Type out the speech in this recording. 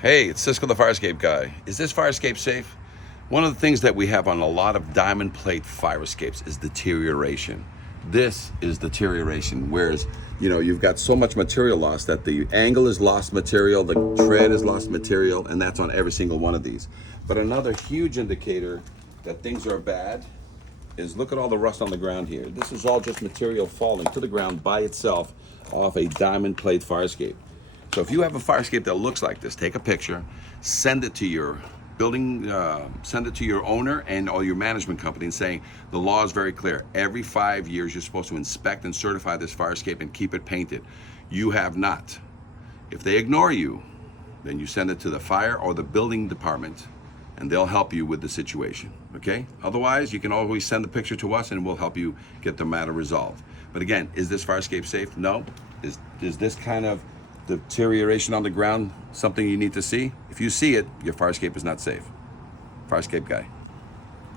Hey, it's Cisco the fire escape guy. Is this fire escape safe? One of the things that we have on a lot of diamond plate fire escapes is deterioration. This is deterioration, whereas you've got so much material loss that the angle is lost material, the tread is lost material, and that's on every single one of these. But another huge indicator that things are bad is look at all the rust on the ground here. This is all just material falling to the ground by itself off a diamond plate fire escape. So if you have a fire escape that looks like this, take a picture, send it to your building, send it to your owner and or your management company and saying the law is very clear. Every 5 years you're supposed to inspect and certify this fire escape and keep it painted. You have not. If they ignore you, then you send it to the fire or the building department and they'll help you with the situation, okay? Otherwise, you can always send the picture to us and we'll help you get the matter resolved. But again, is this fire escape safe? No. Is this kind of deterioration on the ground something you need to see? If you see it, your fire escape is not safe. Fire escape guy.